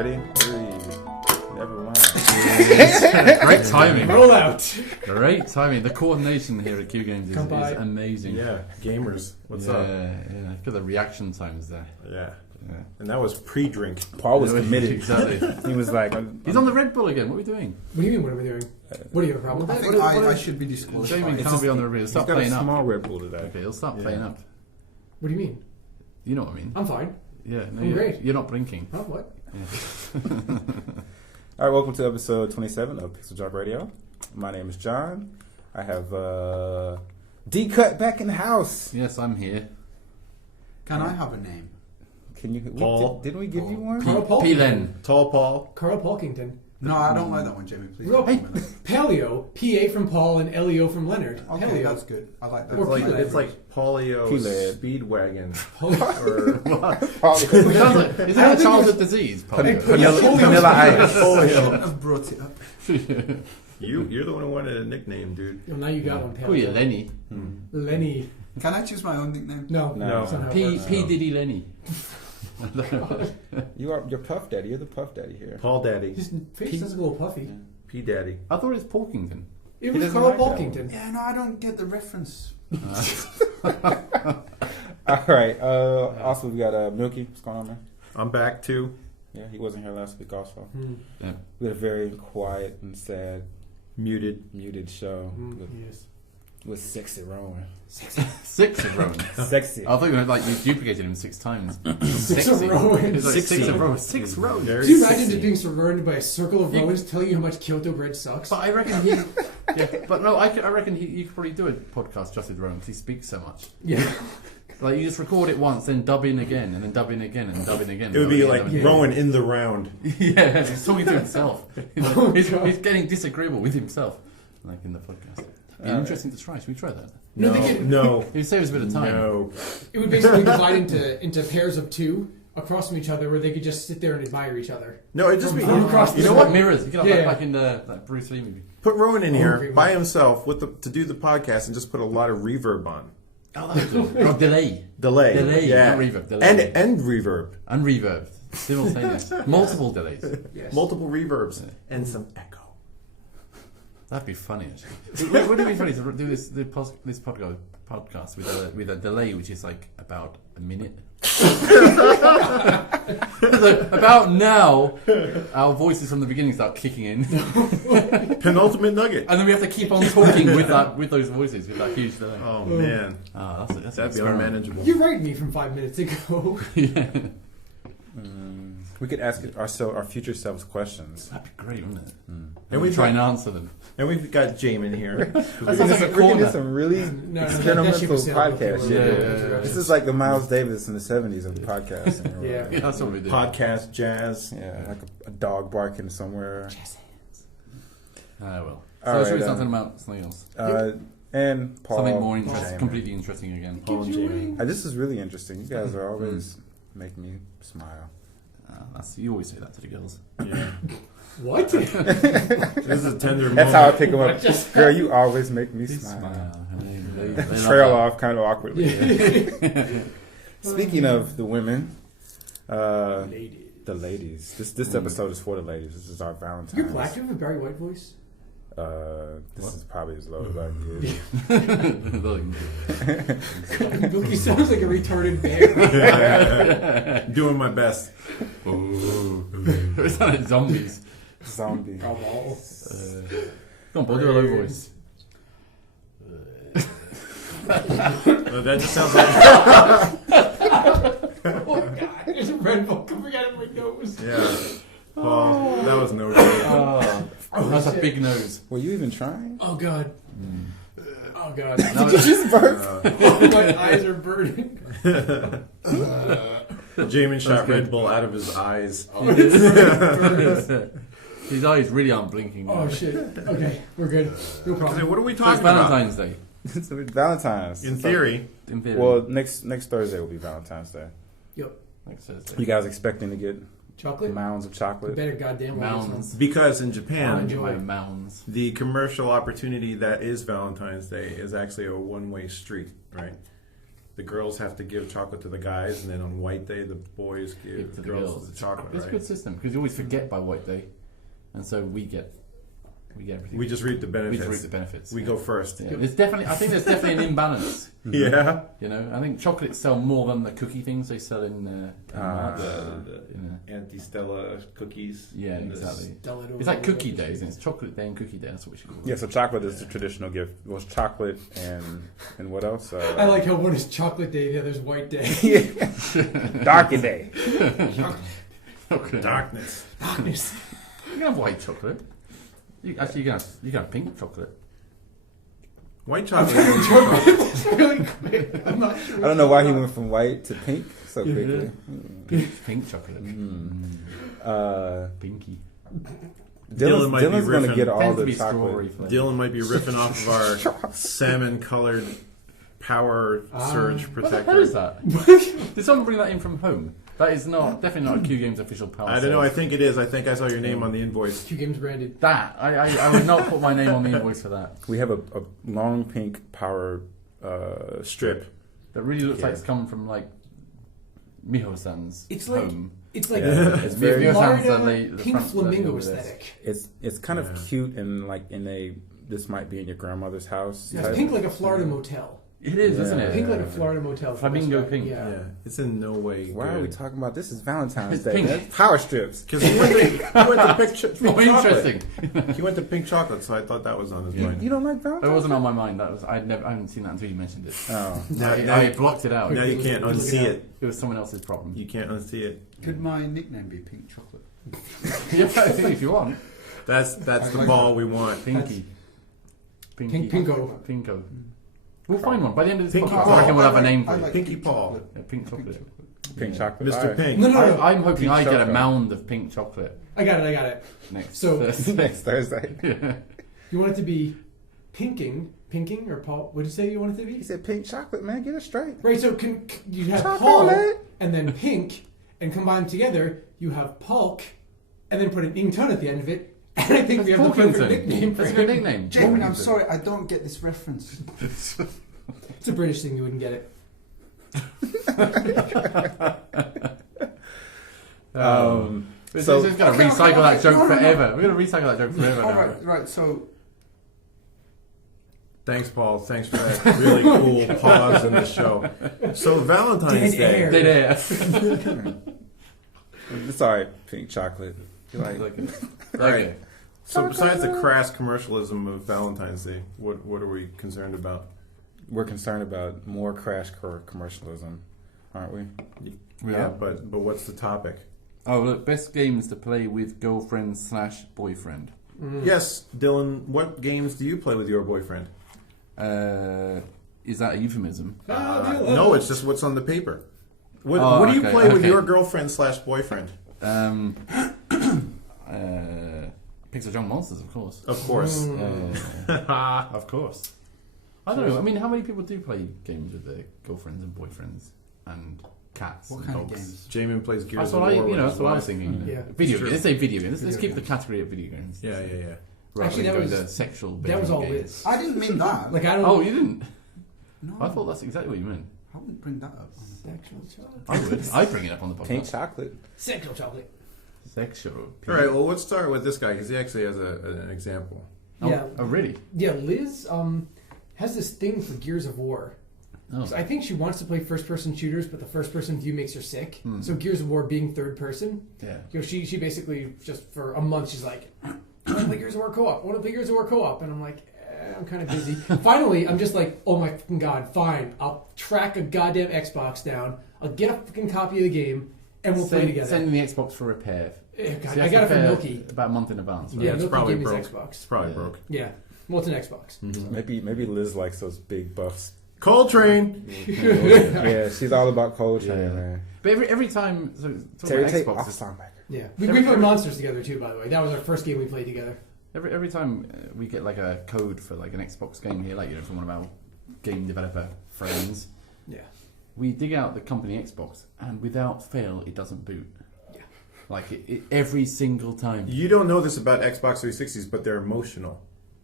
Ready? 3. Never mind. Great timing. Roll out. Great timing. The coordination here at Q Games is amazing. Yeah, gamers. What's up? Yeah, for the reaction times there. Yeah. And that was pre-drink. Paul was committed. Exactly. He was like... He's on the Red Bull again. What are we doing? What do you mean, what are we doing? What do you have a problem with I that? think I should be disqualified. Jamie can't be on the Red Bull. He'll He's start got a playing up. small Red Bull today. Okay, he'll start playing up. What do you mean? You know what I mean? I'm fine. Yeah, no, I'm great. You're not blinking. Oh, what? Yeah. All right, welcome to episode 27 of PixelJunk Radio. My name is John. I have D-Cut back in the house. Yes, I'm here. Can I have a name? Can you... Paul. Didn't we give you one? Carl Paul. P-Len. Tall Paul. Carl Palkington. No, I don't like that one, Jamie. Please. Real don't tell me Paleo. P-A from Paul and L-E-O from Leonard. that. Okay, Paleo. that's good. I like that. Or P-Led. It's like Polio P-Led. Speedwagon. Paul. Is that a childhood disease? Vanilla Ice. I shouldn't have brought it up. You're the one who wanted a nickname, dude. Well, now you got one, Call you Paleo. Lenny. Lenny. Can I choose my own nickname? No. No. That's not how it P works. Diddy Lenny. You're Puff Daddy. You're the Puff Daddy here. Paul Daddy. His face does a little puffy. P Daddy. I thought it was Porkington. It He was doesn't Carl like that Palkington. Yeah, no, I don't get the reference. All right. Also, we got Milky. What's going on, man? I'm back too. Yeah, he wasn't here last week also. Yeah. We had a very quiet and sad, muted show Yes. with Sexy Rowan. 6 of Rowan. Sexy. I thought you duplicated him 6 times. Six of Rowan. It's like 6 Sixty. of Rowan. 6 Rowan. Very Do you imagine sexy. just being surrounded by a circle of Rowans telling you how much Kyoto bread sucks? But I reckon he... Yeah, but no, I reckon you could probably do a podcast just with Rowan because he speaks so much. Yeah. Like, you just record it once, then dub in again, and then dub in again, and dub in again. It would be like Yeah. Rowan in the round. Yeah, he's talking to himself. Oh, he's God. getting disagreeable with himself, like in the podcast. It'd be interesting to try. Should we try that? No, they get- No. It would save us a bit of time. No. It would basically divide into pairs of 2 across from each other where they could just sit there and admire each other. No, it'd just be. From across You the know Like what? mirrors. You get Yeah. like in the like Bruce Lee movie. Put Rowan in here great by one. himself to do the podcast and just put a lot of reverb on. Oh, that would do. Or delay. Delay. Yeah. Not reverb. Delay. And reverb. And reverb. Simultaneous. Multiple delays. Yes. Multiple reverbs and some echo. That'd be funny, actually. Wouldn't it be funny to do this podcast with a delay which is like about a minute? So about now, our voices from the beginning start kicking in, Penultimate nugget. and then we have to keep on talking with those voices with that huge delay. Oh man, That's an that'd be experiment. unmanageable. You're writing me from 5 minutes ago. Yeah. We could ask our future selves questions. That'd be great, wouldn't it? And we try and answer them. And we've got Jamin here. That sounds like a We're gonna do corner. some really No, experimental that ship was sailing podcast before. shit. Yeah. This is like the Miles Davis in the 70s of the podcast. Yeah. Yeah, that's what we do. Podcast jazz. Yeah, like a dog barking somewhere. Well. All So right, should we start talking about something else? And Paul. Something more interesting, Jamin. completely interesting again. Paul and Jamie. This is really interesting. You guys are always make me smile. You always say that to the girls. Yeah. What? This is a tender moment. That's how I pick them up. Girl, you always make me smile. They Trail love off kind of awkwardly. Speaking of the women, Lady. the ladies. This episode is for the ladies. This is our Valentine. You're black. Do you have a Barry White voice? This is probably as low as I can get. that. He sounds like a retarded bear. Doing my best. It's not zombies. Zombie. Oh, well. Come on, Paul, do a low voice. That just sounds like. Oh, God. There's a red ball coming out of my nose. Yeah. Paul, that was no good. That's a big nose. Were you even trying? Oh, God. Oh, God. No, Just burp. My eyes are burning. Jamin shot good. Red Bull out of his eyes. his eyes really aren't blinking. Oh, shit. Okay, we're good. No So problem. what are we So it's talking about? Valentine's Day. It's Valentine's. In theory. In theory. Well, next Thursday will be Valentine's Day. Yep. Next Thursday. You guys expecting to get Chocolate? mounds of You chocolate? better goddamn well. Mounds. Because in I Japan, enjoy my mounds. the commercial opportunity that is Valentine's Day is actually a one-way street, right? the girls have to give chocolate to the guys, and then on White Day the boys give the girls the chocolate. It's a good system because you always forget by White Day, and so we get everything. We just reap the benefits. We just reap the benefits. We go first. Yeah. I think there's definitely an imbalance. Yeah. You know, I think chocolates sell more than the cookie things they sell in The Anti-Stella cookies. Yeah, exactly. Stella It's like cookie day, isn't it? It's chocolate day and cookie day. That's what we should call it. Yeah, so chocolate is the traditional gift. Well, it's chocolate and what else? I like how one is chocolate day, the other's white day. Darky day. Okay. Darkness. Darkness. You can have white chocolate. You can have pink chocolate. White chocolate. Really quick. I'm not sure. I don't know why he went from white to pink so quickly. Pink chocolate. Dylan's Pinky. going to riffing. get all Tends to the be strawberry chocolate. flavor. Dylan might be riffing off of our salmon-colored power surge What the protector. hell is that? Did someone bring that in from home? That is definitely not a Q Games official power. I don't know. I think it is. I think I saw your name on the invoice. Q Games branded. That I would not put my name on the invoice for that. We have a long pink power strip. That really looks like it's come from like Miho-san's It's like home. it's like Yeah, it's very- Miho-san's Florida the pink front flamingo over this. aesthetic. It's kind of cute and like this might be in your grandmother's house. Yeah, type. it's pink like a Florida motel. It is, isn't Yeah. it? Pink like a Florida motel. Flamingo pink. Yeah. It's in no way. Why are we talking about this? Is Valentine's It's Day? pink. That's power strips. Because he went to pink More chocolate. interesting. He went to pink chocolate, so I thought that was on his mind. You don't like Valentine's? It wasn't on my mind. I hadn't seen that until you mentioned it. Oh, I blocked it out. Now you can't unsee it. It was someone else's problem. You can't unsee it. Could my nickname be Pink Chocolate? Yeah, if you want. That's the ball we want. Pinky. Pinko. Pinko. We'll find one. By the end of this Pinky podcast, Paul. I reckon we'll have a name for I it. like Pinky Paul. Yeah, pink chocolate. pink chocolate. Mr. All right. Pink. No. I'm hoping Pink I get a chocolate. mound of pink chocolate I got it. next So- Thursday. Next Thursday. Yeah. You want it to be pinking or Paul? What did you say you want it to He be? said pink chocolate, man. Get it straight. Right. So you have Paul Chocolate. and then pink, and combine them together, you have Pulk, and then put an ington at the end of it. And I think we have the perfect Pilkington. nickname for That's a good him. nickname. Jamin, I'm Pilkington. sorry, I don't get this reference. It's a British thing. You wouldn't get it. We're So- just going to Okay, recycle that joke no. forever. We're going to recycle that joke forever All now. right, so Thanks, Paul. Thanks for that really cool pause in the show. So Valentine's Dead Day. air. Dead air. It's all right. Pink chocolate. You like? Right. So besides the crass commercialism of Valentine's Day, what are we concerned about? We're concerned about more crash commercialism, aren't we? Yeah, but what's the topic? Oh, look, best games to play with girlfriend/boyfriend. Yes, Dylan, what games do you play with your boyfriend? Is that a euphemism? No, it's just what's on the paper. What, Oh, what do you okay, play with okay. your girlfriend/boyfriend? PixelJunk Monsters, of course. Of course. Of course. I don't know. I mean, how many people do play games with their girlfriends and boyfriends and cats what and kind of dogs? games? Jamin plays Gears That's of what War. with that's his what I wife. was thinking. Yeah. Video True. games. Let's say video games. Let's Video keep the games. category of video games. Yeah. Rather Actually, than that going was- to sexual. That was all games. Liz. I didn't mean that. Like I don't. Oh, you didn't? No, I thought that's exactly what you meant. I wouldn't bring that up. Sexual chocolate. I would. I'd bring it up on the podcast. Pink chocolate. Sexual chocolate. Sexual. All right, well, let's start with this guy because he actually has an example. Yeah. Oh, really? Yeah, Liz has this thing for Gears of War. Oh. So I think she wants to play first-person shooters, but the first-person view makes her sick. Hmm. So Gears of War being third-person, Yeah. you know, she basically just for a month she's like, I want to play Gears of War co-op. I want to play Gears of War co-op, and I'm like, I'm kind of busy. Finally, I'm just like, oh my fucking god, fine. I'll track a goddamn Xbox down. I'll get a fucking copy of the game, and we'll play together. Send the Xbox for repair. God, So you I have got to it from repair Milky. about a month in advance. Right? Yeah, it's Milky probably gave me broke. his Xbox. It's probably Yeah. broke. Yeah, well, it's an Xbox. Maybe Liz likes those big buffs. Coltrane. Yeah, she's all about Coltrane, Yeah. man. But every time, so talking Terry about Tate Xbox, off is- Songmaker. Yeah, we played Monsters together too. By the way, that was our first game we played together. every time we get like a code for like an Xbox game here, like from one of our game developer friends, Yeah. we dig out the company Xbox, and without fail, it doesn't boot. Yeah. Like every single time. You don't know this about Xbox 360s, but they're emotional.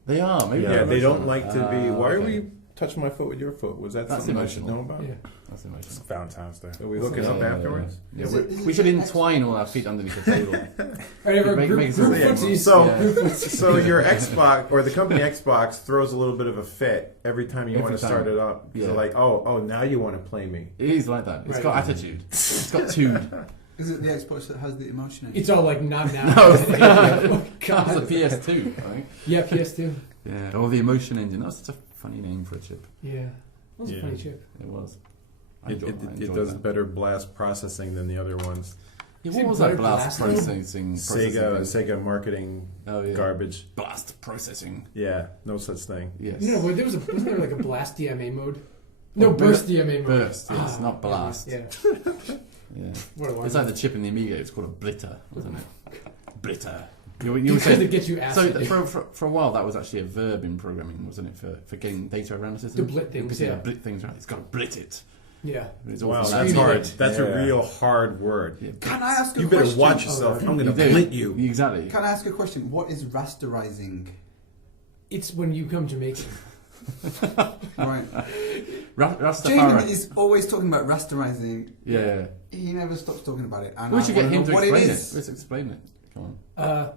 They are. Maybe Yeah, they're they don't emotional. like to be. Why are okay. we touch my foot with your foot? Was that That's something I should emotional. know about? Yeah. That's It's emotional. Valentine's Day. Are we hooking up afterwards? Yeah, Is it we should the entwine all our feet underneath the table. Right, Make- group make it footsies. So, so your Xbox or the company Xbox throws a little bit of a fit every time you Every want to time. start it up. Yeah. So like, oh, now you want to play me. It is like that. It's Right. got attitude. It's got tude. Is it the Xbox that has the emotion? It's all like not now. No, Oh, That's the God. PS2, I think. Yeah, PS2. Yeah, or the Emotion Engine. That was such a funny name for a chip. Yeah. That was Yeah. a funny chip. It was. I It enjoyed does that. better blast processing than the other ones. Yeah, Is what it was that better blast blasting? processing? Sega marketing Oh yeah. garbage. Blast processing. Yeah, no such thing. Yes. You know, wasn't there like a blast DMA mode? No, burst DMA mode. Burst, yes, not blast. Yeah. Yeah. What a It's like the chip in the Amiga. It's called a blitter, wasn't it? Blitter. You were Because saying. it gets you So acid. for a while that was actually a verb in programming, wasn't it? For getting data around the system. To blit things, Yeah, yeah. blit things right. It's got to blit it. Yeah. It's Wow, awful. that's Screaming hard. it. That's Yeah. a real hard word. Yeah, Can I ask a You better question? watch yourself. I'm going to do. blit you. Exactly. Can I ask a question? What is rasterizing? It's when you come Jamaican. Right. Jamie Rastafari. is always talking about rasterizing. Yeah. He never stops talking about it. And We I should get wanna him know to what explain it. is. Let's explain it. Come on.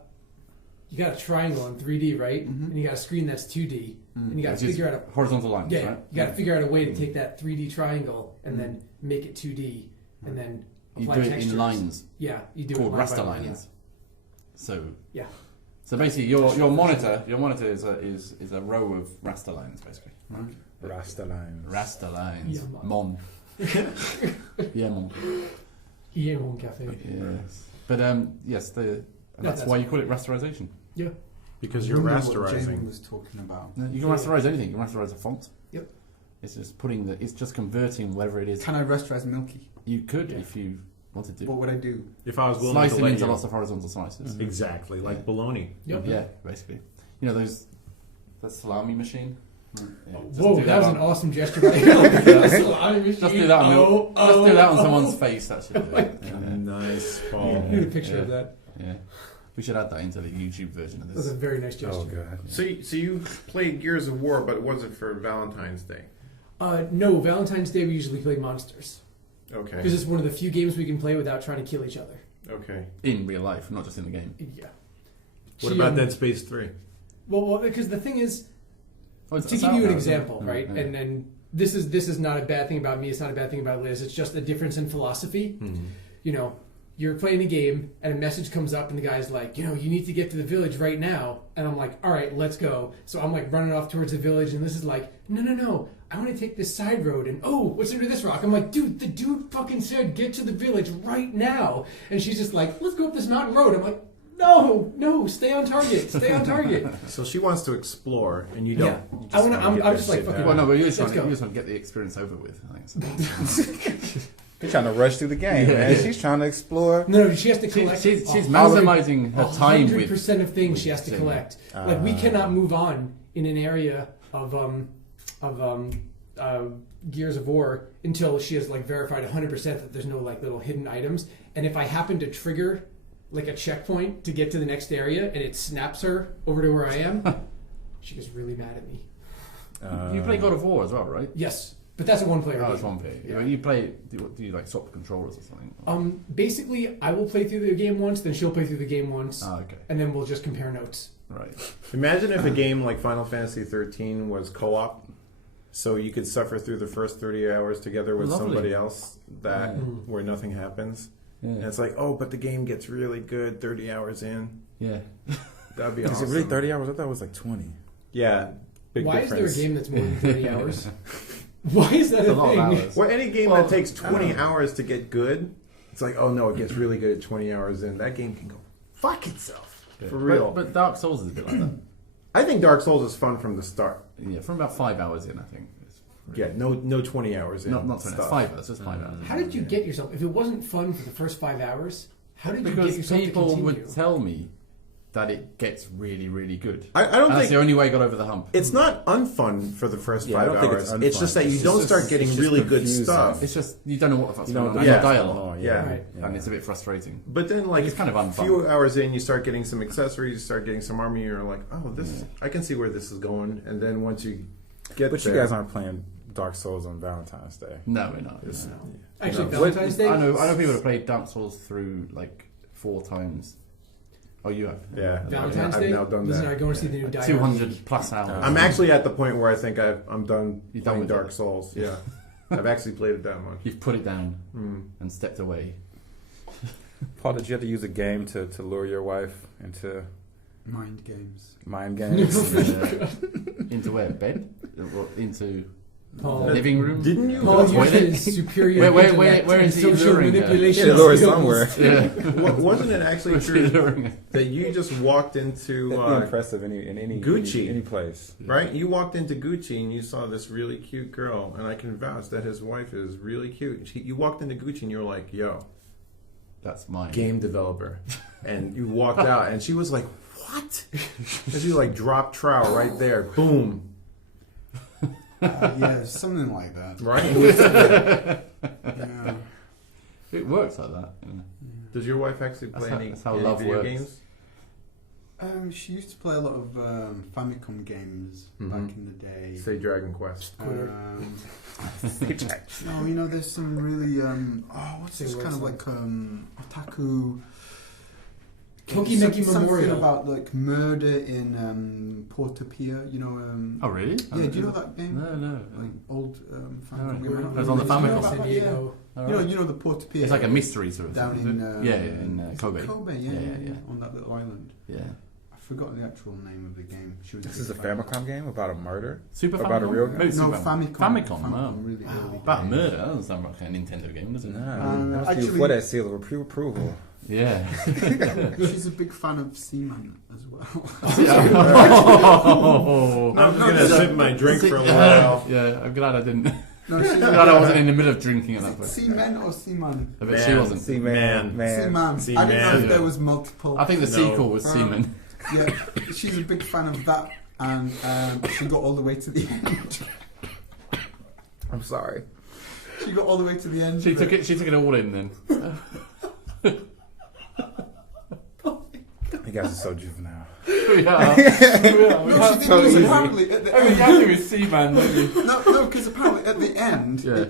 You got a triangle in 3D, right? Mhm. And you got a screen that's 2D. And you got Which to is figure out horizontal lines, yeah, right? you got to figure out a way to take that 3D triangle and then make it 2D and then You apply do it textures. in lines Yeah, you do called it line raster by line, lines. So Yeah. So basically, your monitor is a row of raster lines, basically. Rasta lines. Raster lines. Yeah, Mon. Yeah, mon. Yeah, one cafe. Yes. But yes, that's that's why you call it rasterization. Yeah. Because I you're remember what Jamie rasterizing. was talking about. You can rasterize anything. You can rasterize a font. Yep. It's just it's just converting whatever it is. Can I rasterize Milky? You could Yeah. if you wanted to. What would I do? If I was willing Slice to them let into you. lots of horizontal slices. Exactly, like Yeah. bologna. Yep. Yeah, basically. You know that salami machine. Yeah, just Whoa, do that was on- an awesome gesture. Just do Just do that on someone's face. That should do it. Yeah. Nice I ball. need a picture Yeah. of that. Yeah. We should add that into the YouTube version of That was this. a very nice gesture. Oh god. So you played Gears of War, but it wasn't for Valentine's Day. No, Valentine's Day we usually play Monsters. Okay. Because it's one of the few games we can play without trying to kill each other. Okay. In real life, not just in the game. Yeah. What about Dead Space 3? Well, because the thing is, Oh, it's to it's give out you an now, isn't it? example, Yeah, right? yeah. And this is not a bad thing about me. It's not a bad thing about Liz. It's just a difference in philosophy. Mm-hmm. You know, you're playing a game and a message comes up and the guy's like, you need to get to the village right now. And I'm like, all right, let's go. So I'm like running off towards the village and this is like, no. I want to take this side road and what's under this rock? I'm like, dude, the dude fucking said get to the village right now. And she's just like, let's go up this mountain road. I'm like, no, stay on target. So she wants to explore, and you don't. Yeah. You just I wanna- wanna I'm get just that like shit fucking- done. Well, no, but you just Let's want go. to get the experience over with. I think. You're trying to rush through the game, Yeah. man. She's trying to explore. No, she has to collect. She's 100% maximising her time with 100% of things she has to with collect. Like we cannot move on in an area of Gears of War until she has like verified 100% that there's no like little hidden items. And if I happen to trigger like a checkpoint to get to the next area and it snaps her over to where I am, she gets really mad at me. You play God of War as well, right? Yes, but that's a one-player Oh, game. it's one player. Yeah. When you play, do you like swap the controllers or something? Basically, I will play through the game once, then she'll play through the game once, Okay, and then we'll just compare notes. right. Imagine if a game like Final Fantasy 13 was co-op, so you could suffer through the first 30 hours together with Lovely. somebody else that Yeah. where nothing happens. And Yeah. it's like, but the game gets really good 30 hours in. Yeah. That'd be Is awesome. it really 30 hours? I thought it was like 20. Yeah, big Why difference. is there a game that's more than 30 hours? Why is that It's a a lot of thing? hours. Well, any game Well, that takes I don't 20 know. hours to get good, it's like, it gets really good at 20 hours in. That game can go fuck itself. For real. But Dark Souls is a bit like that. I think Dark Souls is fun from the start. Yeah, from about 5 hours in, I think. It's Yeah, no 20 hours in. not 20, stuff. 5 hours, just 5 hours. How did you get yourself? If it wasn't fun for the first 5 hours, how did you get Because yourself people to continue? would tell me that it gets really, really good. I don't That's think the only way I got over the hump. it's not unfun for the first Yeah, I 5 don't think hours. it's It's unfun. just that you It's don't just- start getting it's just really good confusing. stuff. It's just, you don't know what the fuck's You going know, on. the And yeah. dialogue. Yeah. Right. And it's a bit frustrating. But then, like, It's kind of a unfun. few hours in, you start getting some accessories, you start getting some armor, you're like, this I can see where this is going. And then once you get But there. you guys aren't playing Dark Souls on Valentine's Day. No, we're not. It's- No. Actually, You know, Valentine's Day. I know people have played Dark Souls through like 4 times. Oh, you have? Yeah. Valentine's I've Day. now done Listen, that. I go and see the new Die Hard. 200 plus hours. I'm actually at the point where I think I'm done You're done playing with Dark it. Souls. Yeah. I've actually played it that much. You've put it down Mm. and stepped away. Paul, did you have to use a game to lure your wife into Mind games. mind games? Into where? Bed? Or into Paul, living room? Didn't you? Paul Toilet? uses superior Where intellect is and he social luring her? manipulation Yeah, lure her skills. somewhere. Yeah. Wasn't it actually Where's he true luring her? that you just walked into That'd be impressive in any Gucci. any place. right? You walked into Gucci and you saw this really cute girl, and I can vouch that his wife is really cute. You walked into Gucci and you were like, "Yo, That's mine. game developer," and you walked out, and she was like, "What?" And she like dropped trowel right there, boom, Yeah, something like that. right? Yeah. It works like that. Yeah. Does your wife actually That's play how- any that's how love video works. games? She used to play a lot of Famicom games back in the day. Say Dragon Quest. No, you know, there's some really what's Say this words kind of like- otaku. Tokimeki Something Memorial. about like murder in Portopia. You know. Oh, really? Yeah, do you know that game? No. Like old Famicom No, game. it was on the Do you know Famicom. about San that? Diego. Alright. You know the Portopia. It's like a mystery sort of down thing. in is it? in Kobe. Kobe, yeah, on that little island. Yeah. I've forgotten the actual name of the game. She was This is a big fan. Famicom game about a murder. Super About a Famicom? real game? Maybe No, Super Famicom. Famicom, wow. Really early About days. murder. That doesn't sound like a Nintendo game, does it? Nah, that's actually- for that seal of approval. Yeah. She's a big fan of Seaman as well. Oh. I'm just gonna sip my drink for a little Yeah, while. yeah, I'm glad I didn't. No, she's Glad I wasn't in the middle of drinking at that point. Seaman or Seaman? I bet she Man. wasn't. Man. Seaman. I didn't know Seaman. if there was multiple. I think the No. sequel was Um, Seaman. Yeah, she's a big fan of that, and she got all the way to the end. I'm sorry. She got all the way to the end. She took it all in then. You guys are so juvenile. We are. No, she did so because easy. apparently at the Oh, you end. have to with Seaman, don't you? No, because apparently at the end, Yeah.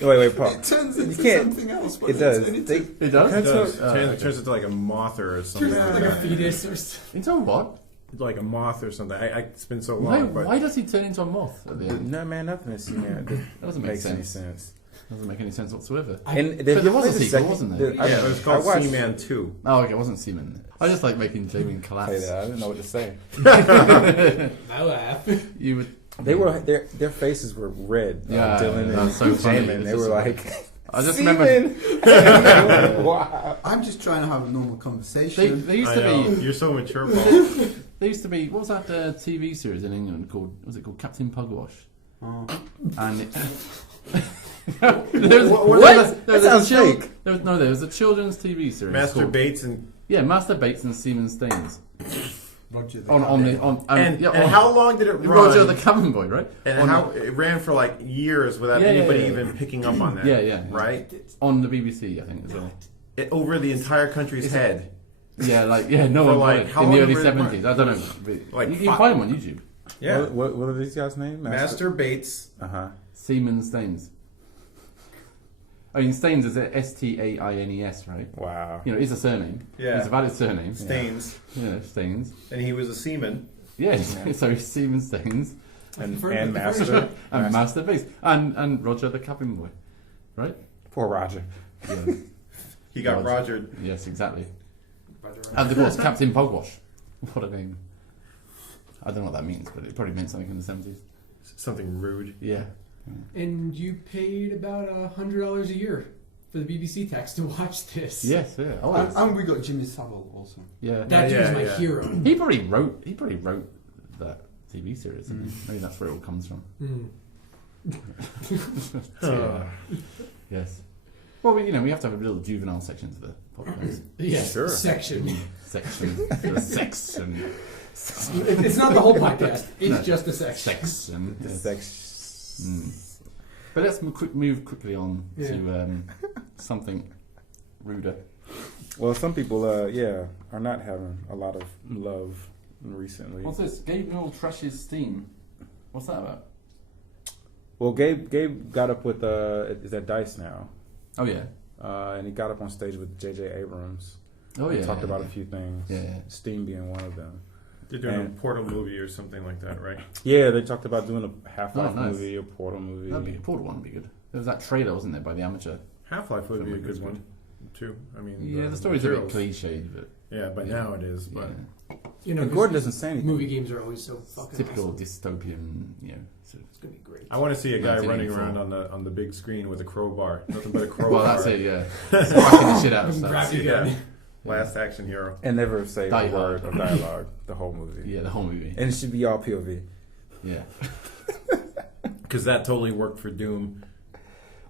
Wait, Paul. it turns into can't- something else. but It does. it's- and It It does? That's It does. what- Turns into like a moth or something. Turns out like like a that. fetus or something. Into a what? Like a moth or something. It's been so Why, long, but why does he turn into a moth at the end? No, man, nothing is that That doesn't make makes any sense. sense. Doesn't make any sense whatsoever. And But there was a sequel, wasn't there? yeah, it was called Seaman 2. Oh, okay, it wasn't Seaman. I just like making Jamie Say collapse. that. I didn't know what to say. I laugh. You would. They were their faces were red. Yeah, Dylan and that's so funny. Jamin. It's They were just- like. I just Seaman. remember Wow. I'm just trying to have a normal conversation. they used I to know. be. You're so mature, Paul. There used to be. What was that TV series in England called? Was it called Captain Pugwash? Oh. And it, there was, What? There was That a sounds fake. There was a children's TV series. Master called, Bates and Master Bates and Seaman Staines. Roger the and how long did it run? Roger the cabin boy, right? And On how it ran for like years without Yeah, anybody yeah. even picking up on that. Yeah. Right? On the BBC, I think as well. Over the entire country's head. Yeah, no For one like, got it how in the long early did it run? 70s. I don't know. Like you can find them on YouTube. Yeah. What are these guys' names? Master Bates. Uh huh. Seaman Staines. I mean, Staines is Staines, right? Wow. You know, it's a surname. Yeah. It's a valid surname. Staines. Yeah, Staines. And he was a seaman. Yes, so he's Seaman Staines And Master. and Master Bates and Roger the cabin boy, right? Poor Roger. Yeah. He got Roger. Rogered. Yes, exactly. And of course, Captain Pugwash. What a name. I don't know what that means, but it probably meant something in the 70s. Something rude. Yeah. And you paid about $100 a year for the BBC tax to watch this. Yes, yeah. Always. and we got Jimmy Savile also. Yeah. That dude's my yeah. hero. He probably wrote that TV series, didn't he? Maybe that's where it all comes from. Mm. Yes. Well, we have to have a little juvenile section to the podcast. Yes, Sure. section. section. The section. It's not the whole podcast. It's No. just a section. Section. Yes. Sex. But let's move quickly on Yeah. to something ruder. Well, some people, are not having a lot of love recently. What's this? Gabriel trashes Steam. What's that about? Well, Gabe got up with is at DICE now, Oh yeah. and he got up on stage with J.J. Abrams. Oh He yeah. talked about a few things. Yeah. Steam being one of them. They're doing And- a Portal movie or something like that, right? Yeah, they talked about doing a Half-Life Oh, nice. movie, a Portal movie. That'd be a Portal one would be good. There was that trailer, wasn't there, by the amateur? Half-Life would be a Film was good one, too. I mean, Yeah, the story's a bit materials- cliche, but Yeah, by now it is. But yeah. You know, And 'cause Gordon doesn't say anything. movie games are always so fucking Typical awesome. dystopian, you know. Sort It's gonna be great. I want to see a guy running 1984. around on the big screen with a crowbar. Nothing but a crowbar. Well, that's it. Yeah, smacking the shit out of stuff. Grab your gun. Yeah. Last action hero. And never say Die a word Hard. of dialogue the whole movie. Yeah, the whole movie. And it should be all POV. Yeah. Because that totally worked for Doom.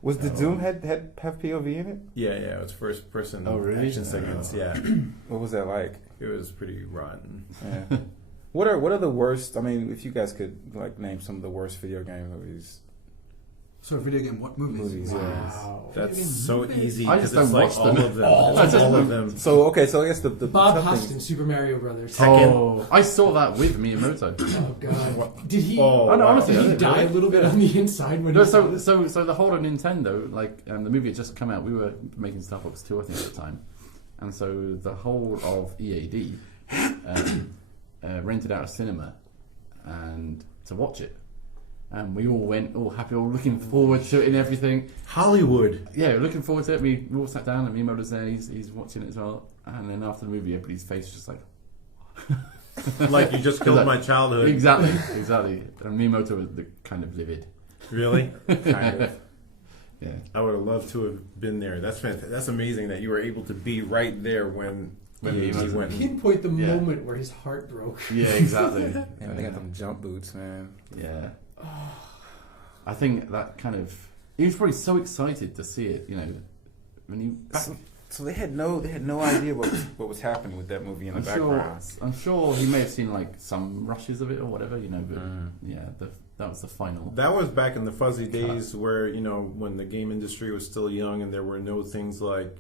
Was the Doom have POV in it? Yeah, it was first person Oh, really? action segments. Yeah, What was that like? it was pretty rotten. Yeah. What are the worst? I mean, if you guys could like name some of the worst video game movies. So video game, what movies? Yeah. Wow. That's so easy. I just 'cause it's don't like watch all them. of them. All It's of all them. of them. So okay, so I guess the Bob tough Hoskin, things- Super Mario Brothers. Tekken. I saw that with Miyamoto. Oh god. Did he? Oh, Oh, no, wow. honestly, Did he I didn't die a really. little bit on the inside when No, he saw this? so the whole of Nintendo, like the movie had just come out. We were making Star Fox 2, I think, at the time, and so the whole of EAD rented out a cinema and to watch it, and we all went all happy, all looking forward to it and everything. Hollywood. Yeah, looking forward to it. We all sat down, and Miyamoto's there. He's watching it as well, and then after the movie, everybody's face was just like. Like you just killed my childhood. Exactly. And Miyamoto was kind of livid. Really? kind of. Yeah. I would have loved to have been there. That's fantastic. That's amazing that you were able to be right there when he Miyamoto- went. Pinpoint the Yeah. moment where his heart broke. Yeah, exactly. Yeah, they got them jump boots, man. Yeah. I think that kind of. He was probably so excited to see it, you know, when he. So they had no idea what was happening with that movie in the background. I'm sure he may have seen like some rushes of it or whatever, you know, but Mm. yeah, that was the final. That was back in the fuzzy days where, when the game industry was still young and there were no things like,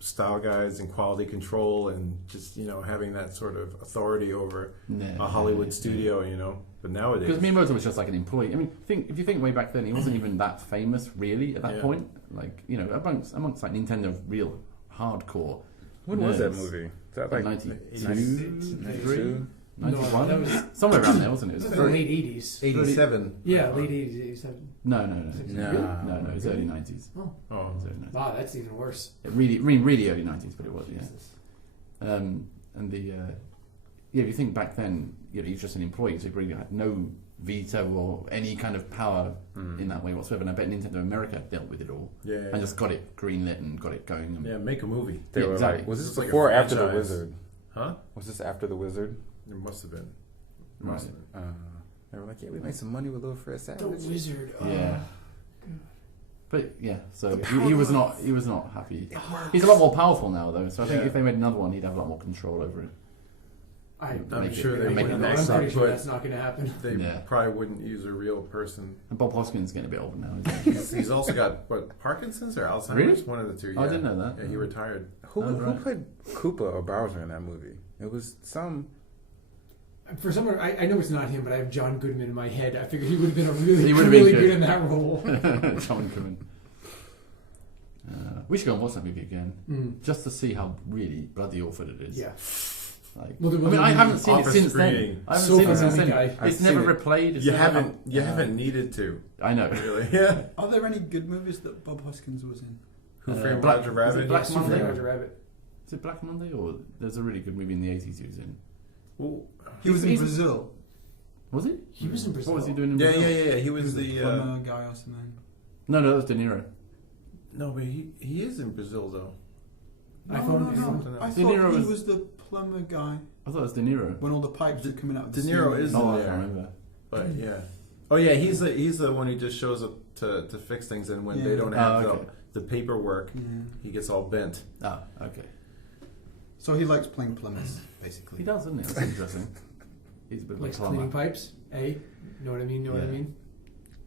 style guides and quality control and just, having that sort of authority over a Hollywood studio, But nowadays. Because Miyamoto was just like an employee. I mean, if you think way back then, he wasn't even that famous really at that Yeah. point. Like, amongst like Nintendo real hardcore. When was that nerds. movie? Is that like 92, 92? 91? No, that was- somewhere around there, wasn't it? It It was was the very- late 80s. 87. Yeah, late 80s, 87. No, No. it was early 90s. Oh, It Oh. was early 90s. wow, that's even worse. Really early 90s, but it was, yeah. Jesus. And if you think back then, he was just an employee, so he really had no veto or any kind of power in that way whatsoever. And I bet Nintendo America dealt with it all Yeah. and just got it greenlit and got it going. And Yeah, make a movie. They Yeah, were exactly. like, was this It's like a before or after the franchise. Wizard? Huh? Was this after the Wizard? It must have been. Right. They were like, yeah, we made some money with Little Fred The Savage. Wizard. Oh. Yeah. But yeah, so The he was power not happy. He's a lot more powerful now, though. So I think Yeah. if they made another one, he'd have a lot more control over it. I'm sure they make it I'm nice, pretty sure but- that's not going to happen. They Yeah. probably wouldn't use a real person. And Bob Hoskins getting a bit older now. Isn't he? He's also got, Parkinson's or Alzheimer's? Really? One of the two, yeah. Oh, I didn't know that. Yeah, he retired. Who Oh, right. played Koopa or Bowser in that movie? It was some. For someone, I know it's not him, but I have John Goodman in my head. I figured he would have been He would have been really good. good in that role. John Cumming. We should go and watch that movie again Mm. just to see how really bloody awful it is. Yeah. Like, Well, there I was mean, a I haven't seen it office since screening. then. I haven't So seen it since funny then. guy. I've It's never seen it. replayed. It's You never haven't needed to. I know. Really? Yeah. Are there any good movies that Bob Hoskins was in? Who Framed Black- Roger is it Rabbit? Black Super Monday? Roger Rabbit. Is it Black Monday or there's a really good movie in the 80s he was in? Ooh. He was in He's- Brazil. Was he? He was in Brazil. What was he doing in Yeah, Brazil? yeah. He He was was the. a plumber guy or something. No, that was De Niro. No, but he is in Brazil though. No, iPhone. no. I De thought Niro he was- was the plumber guy I thought it was De Niro. when all the pipes were coming out of the De Niro ceiling. is Oh, in I there. can't remember. But yeah. Oh yeah, he's the one who just shows up to fix things, and when Yeah. they don't have Oh, okay. the paperwork, Yeah. he gets all bent. Ah, okay. So he likes playing plumbers, basically. He does, doesn't he? That's interesting. He's a bit of a Likes plumber. cleaning pipes. Know what I mean? Know what I Yeah. mean?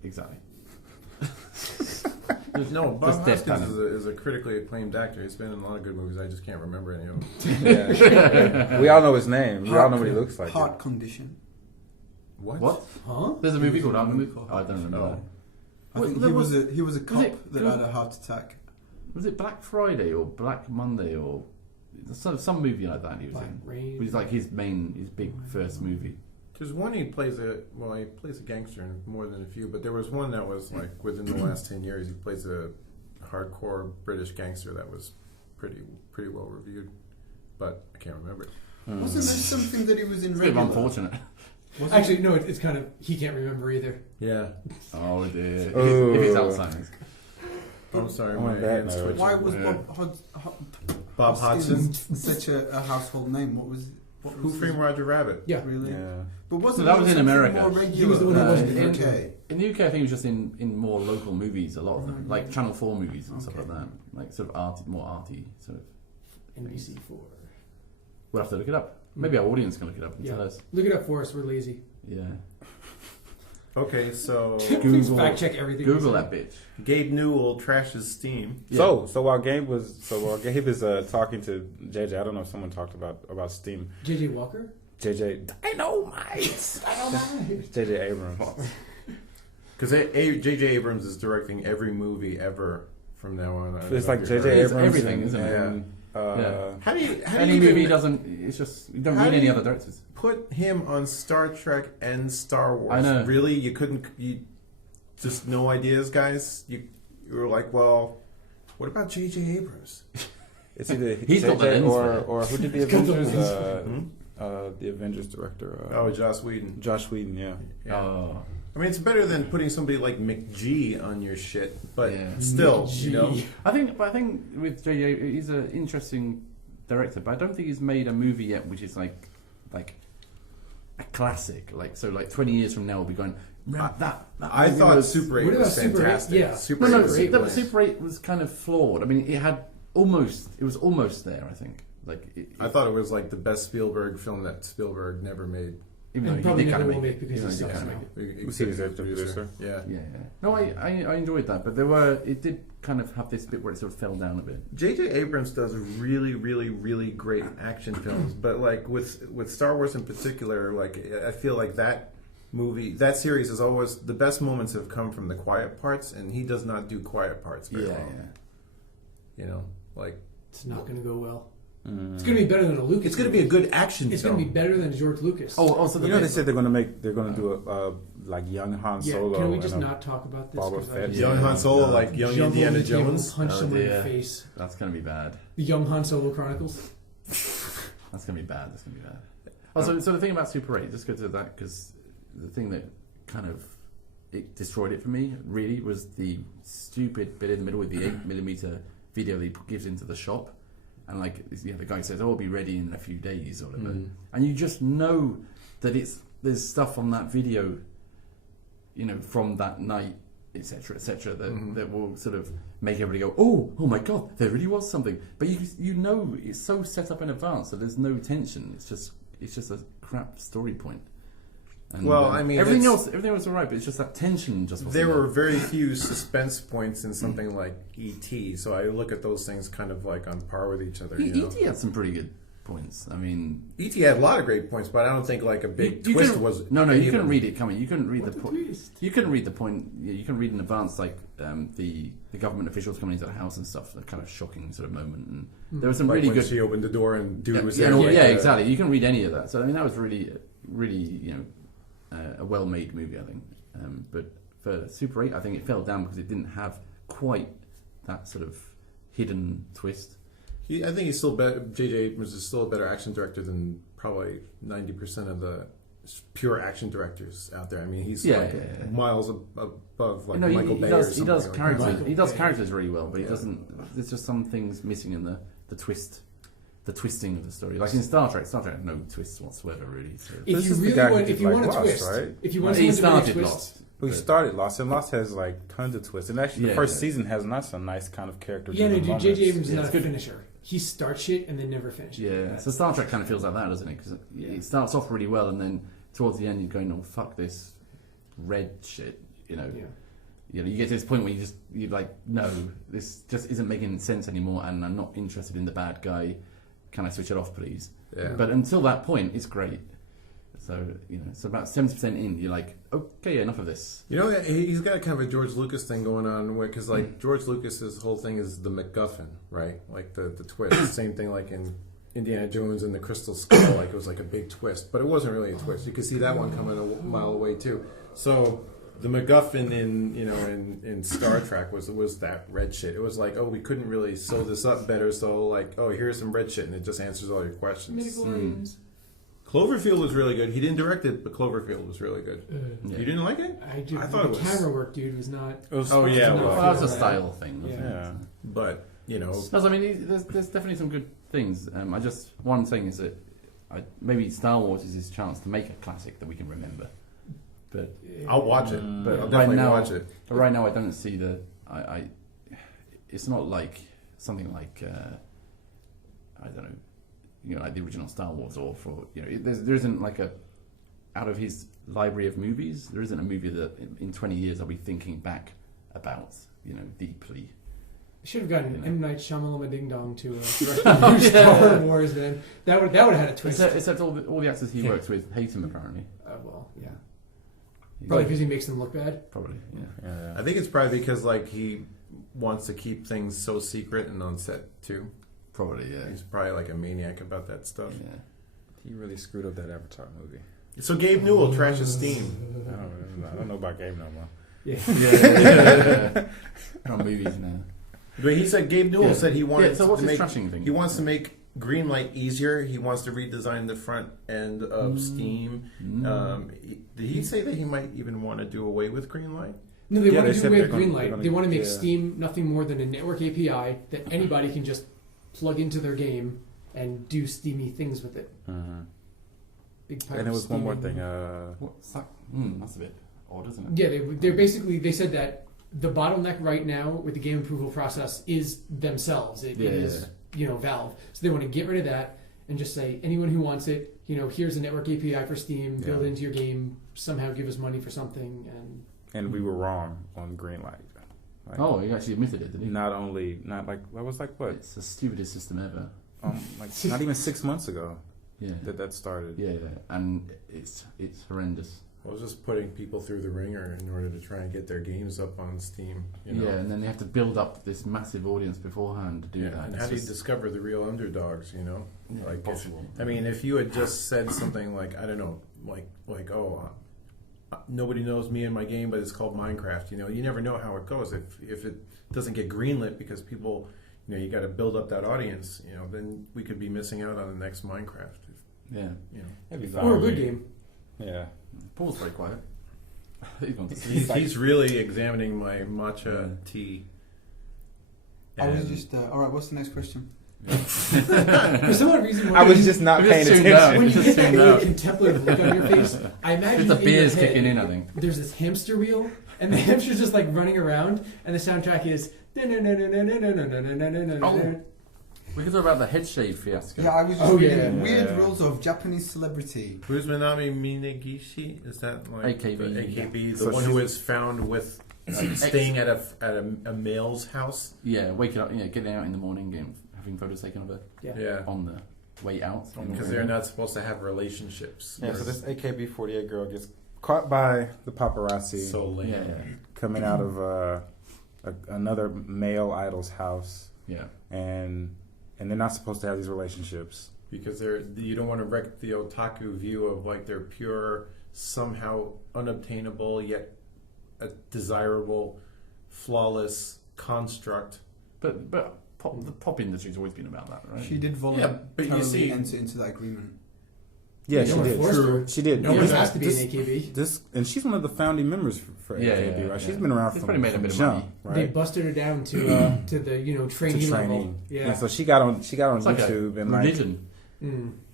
Exactly. No, Bob Just deadpan Hoskins him. is a critically acclaimed actor. He's been in a lot of good movies. I just can't remember any of them. Yeah. We all know his name. We all know what he looks like. Heart condition. What? Huh? There's a movie called There's a movie Abramb. called Oh, I don't remember Oh. that. I Well, think there he was- was a cop it that good? had a heart attack. Was it Black Friday or Black Monday or some movie like that he was Black in? Rain. It was like his big first movie. There's one he plays a gangster in more than a few, but there was one that was like within the last 10 years he plays a hardcore British gangster that was pretty well reviewed, but I can't remember. Wasn't there something that he was in It's a bit regular? unfortunate. Actually, no, it's kind of, he can't remember either. Yeah. Oh dear. Oh. If it's Alzheimer's. I'm sorry, On my that hands note. twitching. Why was Yeah. Bob Hodgson? such a household name? What was Who Framed Roger Rabbit? Yeah. really? Yeah. But wasn't No, that he was in something America. More regular He was the one who in wasn't the in UK. In the UK, I think it was just in more local movies, a lot of them, Right. like Channel 4 movies and stuff Okay. like that, like sort of more arty sort of. NBC4. We'll have to look it up. Maybe our audience can look it up and Yeah. tell us. Look it up for us, we're lazy. Yeah. Okay, so Please Google- fact check everything. we Google say. that bitch. Gabe Newell trashes Steam. Yeah. So while Gabe is talking to JJ, I don't know if someone talked about Steam. JJ Walker? JJ, Dynamite. JJ Abrams. Because J.J. Abrams is directing every movie ever from now on. It's like J.J. It's Abrams. everything, and, isn't it? and, Yeah. How do you Any even movie doesn't. It's just you don't How read do any you- other directors. put him on Star Trek and Star Wars? I know. Really, you couldn't. You just no ideas, guys. You were like, well, what about J.J. Abrams? It's either He's got the JJ lens for it. or who did the He's got the Avengers? lens. The Avengers director. Oh, Joss Whedon. Josh Whedon. Yeah. Yeah. Oh, I mean, it's better than putting somebody like McG on your shit, but Yeah. still, McG. you know. I think with JJ, he's an interesting director, but I don't think he's made a movie yet which is like a classic. Like 20 years from now, we'll be going. That I movie thought was- Super 8 What about was Super 8? fantastic. Yeah. Super No, 8 was Super, great. Super 8 was kind of flawed. I mean, it was almost there. I think. I thought it was like the best Spielberg film that Spielberg never made. even though And he probably did never kind of will make make it. because Even he though sucks did now. kinda make it. Who's the executive producer? Yeah. Yeah. No, I enjoyed that, but it did kind of have this bit where it sort of fell down a bit. J.J. Abrams does really, really, really great action films, but like with Star Wars in particular, like I feel like that series is always the best moments have come from the quiet parts, and he does not do quiet parts very well. You know, like It's not going to go well. Mm. It's going to be better than a Lucas. it's going to be a good action It's film. going to be better than George Lucas. Also You know, they said they're going to do a like young Han yeah. Solo. Can we just and a- not talk about this? Boba 'Cause I Fett. just- Young Han Solo, like young Jumbo Indiana Lee Campbell Jones. Punch Oh, someone in dear. the face. That's going to be bad. The Young Han Solo Chronicles. That's going to be bad. Also, so the thing about Super 8, just go to that, because the thing that kind of it destroyed it for me, really, was the stupid bit in the middle with the 8mm video that he gives into the shop. And like, the guy says, "Oh, it'll be ready in a few days," or whatever. And you just know that there's stuff on that video, you know, from that night, etc., that will sort of make everybody go, "Oh my God, there really was something." But you know, it's so set up in advance that there's no tension. It's just a crap story point. And, Well, I mean, everything it's- was alright, but it's just that tension just wasn't There were there. very few suspense points in something like E.T., so I look at those things kind of like on par with each other. You know? E.T. had some pretty good points. I mean, E.T. had a lot of great points, but I don't think like a big you twist couldn't- was. No, any you of couldn't them. read it coming. You couldn't read What the a point. twist. You couldn't read the point. You can read in advance, like the government officials coming into the house and stuff. That kind of shocking sort of moment. And there was some Like really when good. she opened the door and dude was yeah, there. yeah, like, exactly. You can read any of that. So I mean, that was really, you know, a well-made movie, I think. But for Super 8, I think it fell down because it didn't have quite that sort of hidden twist. I think he's still better. J.J. Abrams is still a better action director than probably 90% of the pure action directors out there. I mean, he's Yeah, like yeah. miles above like You know, Michael Bay or something. he does like characters. Michael He does Bay. characters really well, but he Yeah. doesn't. There's just some things missing in the twist, the twisting of the story. Like in Star Trek had no twists whatsoever, really. So. If This you is the really guy who want, did, if you like, want a Lost, twist, right? if you want He someone to make a started twist, Lost. We but- started Lost, and Lost has like tons of twists. And actually, the Yeah, first yeah. season has not some nice kind of character. yeah, no, dude, J.J. Abrams is Yeah, not a it's good. finisher. He starts shit and then never finishes. Yeah, so Star Trek kind of feels like that, doesn't it? Because it starts off really well, and then towards the end you're going, "Oh fuck this red shit," you know. Yeah. you get to this point where you're like, no, this just isn't making sense anymore, and I'm not interested in the bad guy. Can I switch it off, please? Yeah. But until that point, it's great. So so about 70% in, you're like, okay, enough of this. He's got kind of a George Lucas thing going on, because George Lucas's whole thing is the MacGuffin, right? Like the twist. Same thing like in Indiana Jones and the Crystal Skull, like it was like a big twist, but it wasn't really a twist. You could see that one coming a mile away too. So the MacGuffin in Star Trek was that red shit. It was like, we couldn't really sew this up better, so like, here's some red shit, and it just answers all your questions. Cloverfield was really good. He didn't direct it, but Cloverfield was really good. You didn't like it? I thought it was. The camera work, dude, was not. Well, that's a style thing. Yeah. But I mean, there's definitely some good things. One thing is that maybe Star Wars is his chance to make a classic that we can remember. But I'll watch it. But I'll right definitely now, watch it. But right now, I don't see it's not like something like I don't know. Like the original Star Wars, or there isn't like out of his library of movies, there isn't a movie that in 20 years I'll be thinking back about, deeply. Should have gotten M. Night Shyamalan Ding Dong to Star Wars, man. That would have had a twist. Except all the actors he works with hate him, apparently. Well, yeah. Probably because he makes them look bad. Probably, yeah. I think it's probably because he wants to keep things so secret and on set too. Probably, yeah. He's probably like a maniac about that stuff. Yeah. He really screwed up that Avatar movie. So Gabe Newell trashes Steam. I don't know about Gabe no more. Yeah. On movies now. But he said Gabe Newell said he wanted so what's to his make trashing thing? He wants to make Greenlight easier. He wants to redesign the front end of Steam. Did he say that he might even want to do away with Greenlight? No, they want to do away with they're Greenlight. gonna- They want to make Steam nothing more than a network API that anybody can just plug into their game and do steamy things with it. Big And there was one more thing. What's that? That's a bit odd, isn't it? Yeah, they said that the bottleneck right now with the game approval process is themselves. It is Valve. So they want to get rid of that and just say anyone who wants it, here's a network API for Steam, build it into your game, somehow give us money for something, And we were wrong on Greenlight. He actually admitted it, didn't he? What? It's the stupidest system ever. Not even 6 months ago. Yeah. That started. Yeah, and it's horrendous. I was just putting people through the ringer in order to try and get their games up on Steam. Yeah, and then they have to build up this massive audience beforehand to do that. And how do you discover the real underdogs? Impossible. If you had just said something like, I don't know, nobody knows me and my game, but it's called Minecraft. You never know how it goes. If it doesn't get greenlit because people, you got to build up that audience. Then we could be missing out on the next Minecraft. Yeah. or a good game. Yeah. Paul's very quiet. He's really examining my matcha tea. I was just all right. What's the next question? For some odd reason, I was just not paying attention. When you get that really contemplative look on your face, I imagine the beer's kicking in, I think. There's this hamster wheel, and the hamster's just running around, and the soundtrack is. We could talk about the head shave fiasco. Yeah, I was just reading weird rules of Japanese celebrity. Who's Minami Minagishi? Is that AKB? AKB, the one who was found with staying at a male's house? Yeah, waking up, getting out in the morning, having photos taken of her on the way out. Because they're not supposed to have relationships. Yeah, so this AKB48 girl gets caught by the paparazzi. So lame. Coming out of another male idol's house. Yeah. And they're not supposed to have these relationships. Because you don't want to wreck the otaku view of their pure, somehow unobtainable, yet a desirable, flawless construct. But the pop industry's always been about that, right? She did voluntarily enter into that agreement. Yeah, she did. True. She did. Nobody has to be an AKB. And she's one of the founding members for AKB, right? She's been around from made a bit of jump, money. right? They busted her down to the trainee level. Yeah, so she got on it's YouTube like and religion.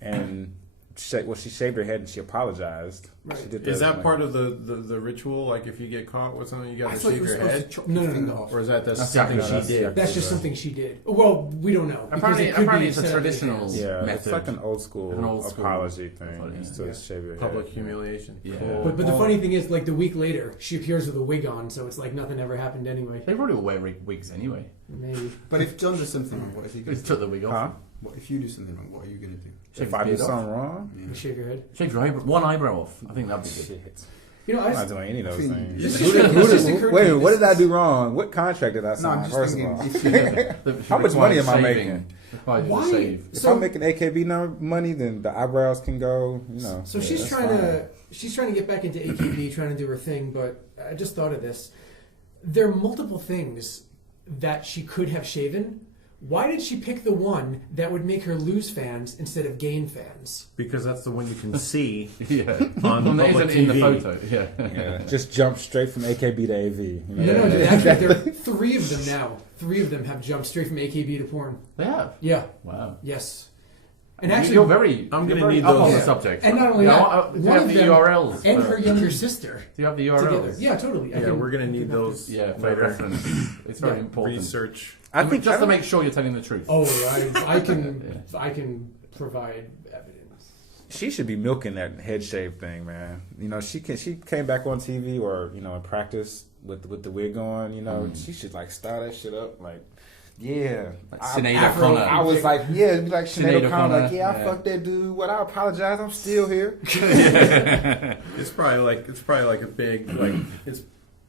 and she shaved her head and she apologized. Right. She did Is that like, part of the ritual? Like if you get caught with something, you got I to thought shave you were your supposed head, to chop your finger off. or is that That's something exactly- she did? That's just something she did. Well, we don't know. because it could Apparently be it's a set up in traditional advance. Yeah, method. it's like an old school apology thing. Apology, Is to yeah. shave your Public head. humiliation. Yeah. Cool. But the funny thing is, like the week later, she appears with a wig on, so it's like nothing ever happened anyway. They probably all wear wigs anyway. Maybe. But if John does something wrong, what is he going Just to took do? the wig off. Huh? What if you do something wrong? What are you going to do? Shave If I do his beard off. something wrong, You shave your head. Shave your one eyebrow off. I think that'd be good. shit. You know, I'm I not just, doing any of those I think- things. It's Who just- did- it's who just did- occurred wait, to me what this- did I do wrong? What contract did I No, sign? I'm just First thinking of all, if you How much money am I making? Requires you to Why? shave. If So- I'm making AKB money, then the eyebrows can go. You know. So yeah, she's that's trying fine. to get back into AKB, trying to do her thing. But I just thought of this. There are multiple things that she could have shaven. Why did she pick the one that would make her lose fans instead of gain fans? Because that's the one you can see Yeah. on Well, that public isn't in the TV. photo. Yeah. Yeah, just jump straight from AKB to AV. You know? No, dude, actually, there are 3 of them now. 3 of them have jumped straight from AKB to porn. They have. Yeah. Wow. Yes. And actually, you're very. I'm you're gonna very need up on those. the subject. And not only You know, that, do you one have of the them URLs? and for- her younger sister Do you have the together. URLs? Yeah, totally. I Yeah, can- we're gonna I can need give that those Yeah, for later. reference. It's very Yeah. important. Research. I think just to make sure you're telling the truth. Oh, I can provide evidence. she should be milking that head shave thing, man. You know, she came back on TV or in practice with the wig on. You know, she should like style that shit up like. Yeah, Like I- Sinead Afro- O'Connor. I was like, yeah, it'd be like Sinead Sinead O'Connor, like, O'Connor, yeah, I yeah. fucked that dude. What? I apologize. I'm still here. It's probably like a big like it's.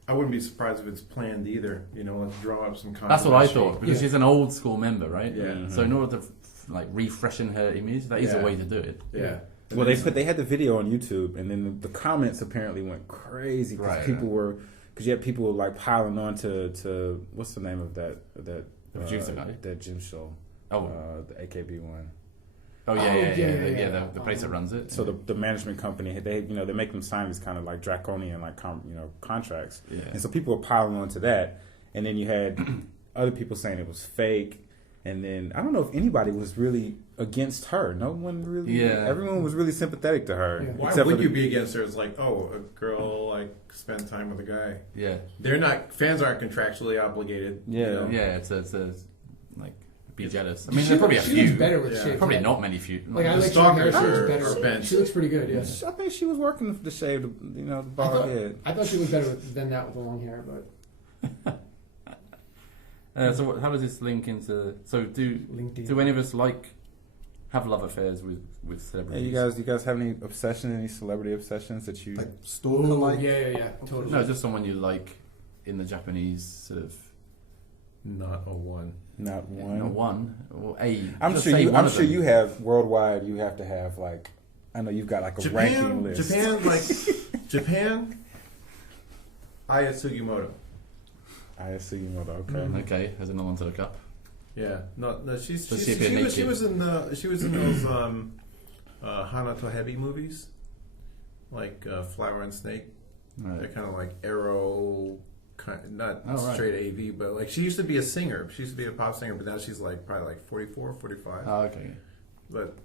I wouldn't be surprised if it's planned either. You know, let's draw up some. That's what I controversy. thought because Yeah. she's an old school member, right? Yeah. So in order to like refreshen her image, that is a Yeah. way to do it. Yeah. Well, they had the video on YouTube, and then the comments apparently went crazy because Right. people were because you had people like piling on to what's the name of that The producer guy? that gym show, Oh, the AKB one. oh yeah, Oh, yeah, yeah, yeah, yeah. the place that runs it. So the management company they make them sign these kind of like draconian like contracts, Yeah. and so people were piling on to that, and then you had other people saying it was fake, and then I don't know if anybody was really against her. No one really. Yeah. Everyone was really sympathetic to her. Yeah. Why except would for you the- be against her? It's like, oh, a girl like spend time with a guy. yeah, They're not fans aren't contractually obligated. you Yeah. know? yeah. It's like be jealous. I mean, She there's probably a she looks few. better with Yeah. shaved Probably head. not many few. Like I The like shaved hair. stalkers She looks are better. spent. She looks pretty good. Yeah. I think she was working to shave the I bald thought, head. I thought she looked better than that with the long hair, but So how does this link into? So do LinkedIn. any of us have love affairs with Hey, celebrities? you guys have any any celebrity obsessions that you? Like stalker Ooh, like? yeah, totally. No, just someone you like in the Japanese sort of. Not a one. Not one. Not one. Or a. I'm just sure say you. one I'm of sure them. you have worldwide. You have to have like. I know you've got like a ranking list. Japan. Aya Sugimoto. I assume. Okay. Okay, there's another one to look up. Yeah, no, Does she she appear was naked? she was in those Hana Tohebi movies, like Flower and Snake. They're Right. kind of like Arrow, not Oh, right. straight AV, but like she used to be a singer. She used to be a pop singer, but now she's like probably like 44, 45. Oh, okay. But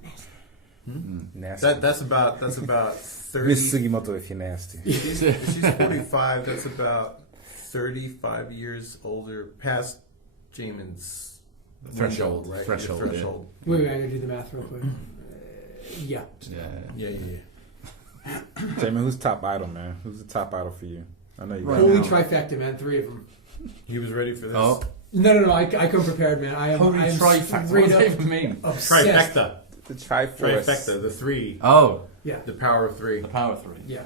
Nasty. that's about 30. Miss Sugimoto, if you're nasty. She's 45. That's about 35 years older, past Jamin's Threshold, window, right? threshold, The threshold. Wait, I gotta do the math real quick. Yeah. Yeah. Yeah. Jamie, who's top idol, man? Who's the top idol for you? I know you. Right got Holy now. trifecta, man. 3 of them. He was ready for this. Oh, No. I come prepared, man. I am. holy I am trifecta. straight What does up that even mean? obsessed. Trifecta. the Triforce. Trifecta. The 3. Oh, Yeah. The power of 3. the power 3. Yeah.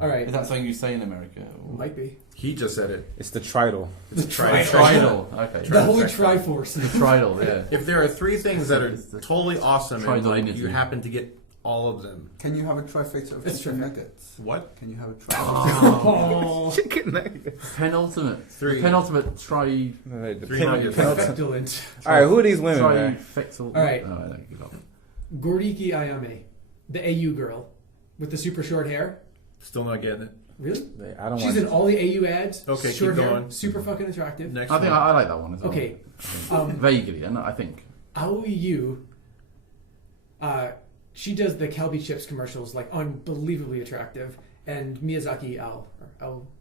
All right. Is that something you say in America? Or? Might be. He just said it. It's the Tridal. The Tridal. Okay. The Holy Trifecta. Triforce. The Tridal, yeah. If there are 3 things that are It's the totally awesome and like, Tridentity. you happen to get all of them, Can you have a trifecta of It's chicken trifecta. nuggets? what? Can you have a trifecta? Oh. Chicken nuggets. Penultimate. 3. Penultimate tri. No, the 3 pen- nuggets. Trifectulant. All right, who are these women, man? Trifectal. All right. Oh, I don't give up. Goriki Ayame, the AU girl with the super short hair. Still not getting it. Really? I don't She's want. in all the AU ads. Okay, short keep hair, going. super fucking attractive. Next I think one. I like that one as well. Okay. Vaguely, I think. Aoi Yu she does the Calbee chips commercials like unbelievably attractive. And Miyazaki Aoi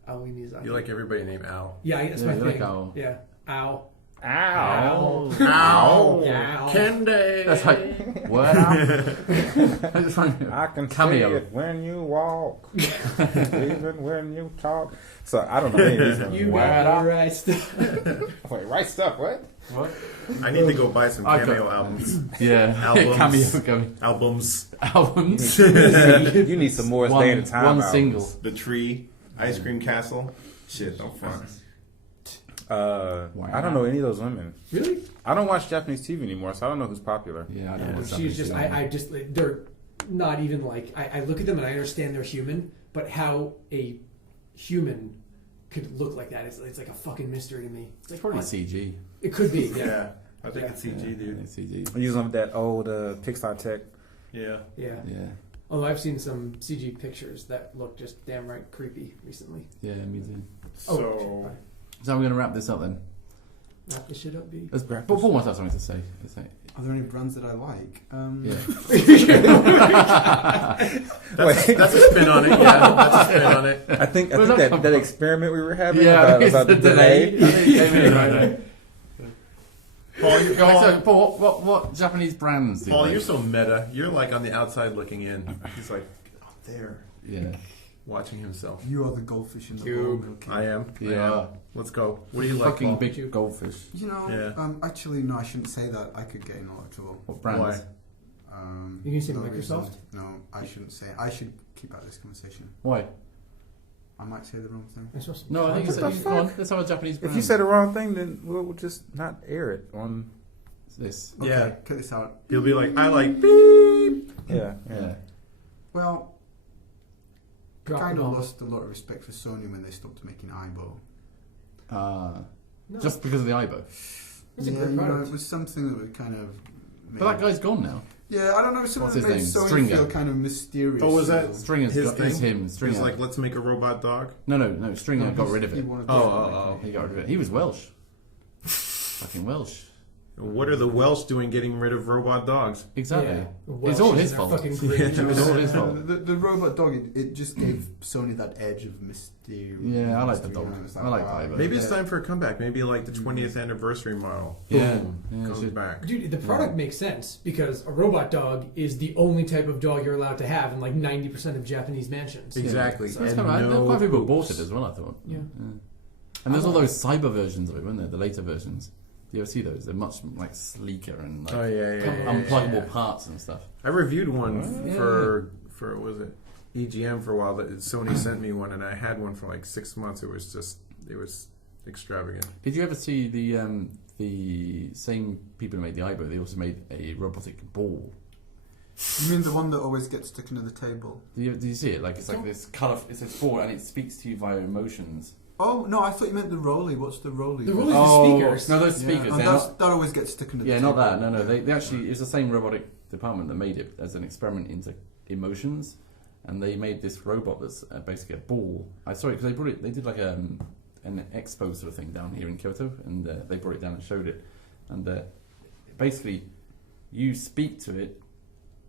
Miyazaki. You like everybody named Al. Yeah, that's my thing. Like Al. Yeah, Ow. Ow. Ow. Ow. Candy. That's like, what? I'm just trying to I can cameo. see it when you walk, even when you talk. So I don't know any of these. You got the right stuff. Wait, right stuff? What? What? I need to go buy some I cameo got- albums. Yeah, Albums. cameo Albums. albums. You need some more Stay in the Time one albums. single. The Tree. Ice Cream Castle. Shit, don't front. I don't know any of those women. Really? I don't watch Japanese TV anymore, so I don't know who's popular. Yeah, I don't know. She's just, I just, they're not even like, I look at them and I understand they're human, but how a human could look like that, it's like a fucking mystery to me. It's like, Probably what? CG. It could be, yeah. Yeah. I think it's CG, dude. Yeah, CG. I'm using that old Pixar tech. Yeah. Yeah. Yeah, Although I've seen some CG pictures that look just damn right creepy recently. yeah, me too. So, So we're gonna wrap this up then. Wrap this shit up, B. Let's Paul must have something to say. Let's say. Are there any brands that I like? Yeah. that's a spin on it. Yeah, that's a spin on it. I think Where's that that, come that from? experiment we were having Yeah, about the delay. I think it came in right. Paul, Paul, what Japanese brands do you Paul, like? you're so meta. You're like on the outside looking in. He's like out there Yeah. watching himself. You are the goldfish in the You, bowl. Okay. I am. I Yeah. am. Let's go. What do you like, Fucking Paul? big goldfish. You know, Yeah. actually, no, I shouldn't say that. I could get in a lot of trouble. What brands? Why? You can say no Microsoft? reason. No, I shouldn't say. I should keep out of this conversation. Why? I might say the wrong thing. I'm supposed to- No, I think What it's the go on, fuck? let's have a Japanese brand. If you say the wrong thing, then we'll just not air it on. this. Okay, Yeah. cut this out. You'll be like, I like beep. Yeah, Yeah. Well, I Drop kind the of ball. lost a lot of respect for Sony when they stopped making Aibo. No. Just because of the Aibo. It's a yeah, great you know, product. it was something that would kind of. But that guy's gone now. Yeah, I don't know. Something What's that his made name? Sony Stringer. feel kind of mysterious. Oh, was that- you know. Stringer's His got, is thing? him. Stringer. He's like, let's make a robot dog. No, Stringer No, got he's- rid of he it. wanted to- Oh. He got rid of it. He was Welsh. Fucking Welsh. What are the Welsh doing getting rid of robot dogs? Exactly. Yeah. It's all Welsh his and fault. their fucking great It was juice. all his fault. The robot dog, it just gave Sony that edge of mystery. Yeah, I like the mystery, dog. you know, it's I like wow. Aibo. Maybe it's time for a comeback. Maybe like the 20th anniversary model. Yeah. Boom, Yeah, comes should- back. Dude, the product makes sense because a robot dog is the only type of dog you're allowed to have in like 90% of Japanese mansions. Exactly. So it's And kind of, no quite a few people poops. bought it as well, I thought. Yeah. And there's all those cyber versions of it, weren't there? The later versions. Do you ever see those? They're much like sleeker and like Oh yeah. unpluggable parts and stuff. I reviewed one Yeah. for what was it EGM for a while. That Sony sent me one, and I had one for like 6 months. It was extravagant. Did you ever see the same people who made the Aibo? They also made a robotic ball. You mean the one that always gets stuck into the table? Did you see it? Like it's like this color. It's a ball and it speaks to you via emotions. Oh no, I thought you meant the Rolly. What's the Rolly? The Rolly- Oh, speakers. no, those Yeah, speakers. and they're that's, not, that always gets stuck into the yeah, table. not that. No. They actually it's the same robotic department that made it as an experiment into emotions, and they made this robot that's basically a ball. I saw it because they brought it. They did like an expo sort of thing down here in Kyoto, and they brought it down and showed it. And basically, you speak to it,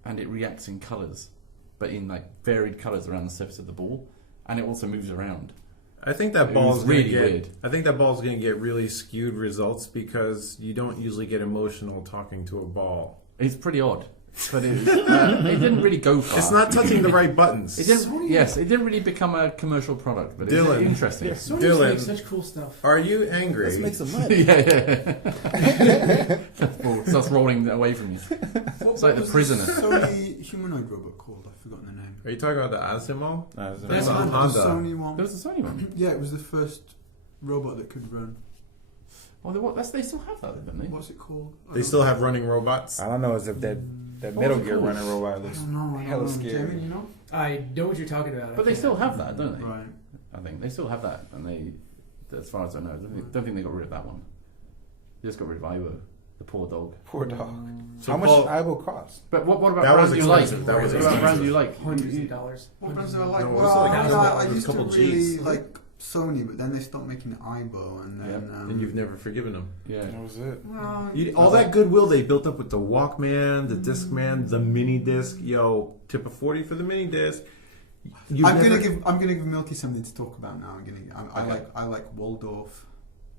and it reacts in colours, but in like varied colours around the surface of the ball, and it also moves around. I think that It ball's was gonna really get. weird. I think that ball's going to get really skewed results because you don't usually get emotional talking to a ball. It's pretty odd, but it didn't really go far. It's not touching the right buttons. It didn't. Yes, it didn't really become a commercial product, but it's Dylan. interesting. Sony Dylan. makes such cool stuff. Are you angry? Let's make some money. yeah. Well, starts rolling away from you. What It's like the was prisoner. Sony humanoid robot called? I've forgotten the name. Are you talking about the Asimo? That's on Honda. The Honda. Sony one. There was a Sony one. Yeah, it was the first robot that could run. Oh, they still have that, don't they? What's it called? I They don't still know. have running robots. I don't know as if that What Metal was it Gear called? running robot I looks don't know. I hella don't know. scary. Jamie, you know? I know what you're talking about. But they still have that, don't they? Right. I think they still have that, and they, as far as I know, don't think they got rid of that one. They just got rid of Ivo, the poor dog. Poor dog. So How much Paul- does Aibo cost? But what about That was brands you like? expensive. That was What about brands expensive. you like? hundreds of dollars. What brands do I like? No, it was well, like I a don't know, I couple used to Gs. really like Sony, but then they stopped making the Aibo, and then And you've never forgiven them. Yeah. That was it. Well, All that goodwill they built up with the Walkman, the Discman, the mini disc. Yo, tip of 40 for the mini disc. I'm gonna give Milky something to talk about now. I like Waldorf.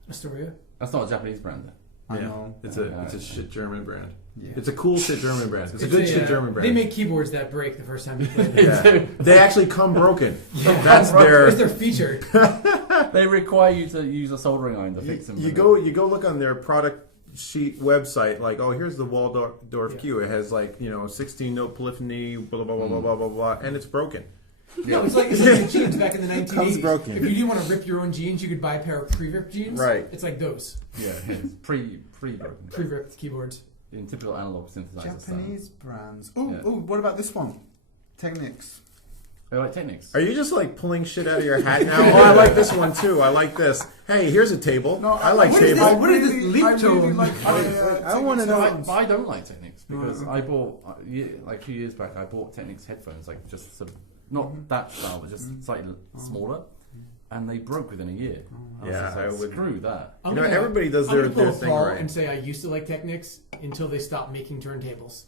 Astoria. That's not a Japanese brand, though. I know. It's a shit German brand. Yeah. It's a cool shit German brand. It's a good shit German brand. They make keyboards that break the first time you play them. Yeah. They actually come broken. Yeah. That's It's their feature. They require you to use a soldering iron to fix them. You go look on their product sheet website, like, oh, here's the Waldorf Q. It has 16 note polyphony, blah blah blah blah blah blah blah, and it's broken. No, it's like the jeans back in the 1980s. Comes broken. If you didn't want to rip your own jeans, you could buy a pair of pre-ripped jeans. Right. It's like those Yeah, it's pre-broken. pre-ripped keyboards. In typical analog synthesizer style. Japanese brands. Oh, Yeah. what about this one? Technics. I like Technics. Are you just pulling shit out of your hat now? Oh, I like this one too. I like this. Hey, here's a table. No, I like what is tables. this? What is this leap I really tone? like. I wanna know- But I don't like Technics because I bought a few years back. I bought Technics headphones, just not that style, but just slightly smaller, and they broke within a year. I was just I would. screw that. I'm gonna- Everybody does I'm their gonna pull a thing Paul right. and say I used to like Technics until they stopped making turntables.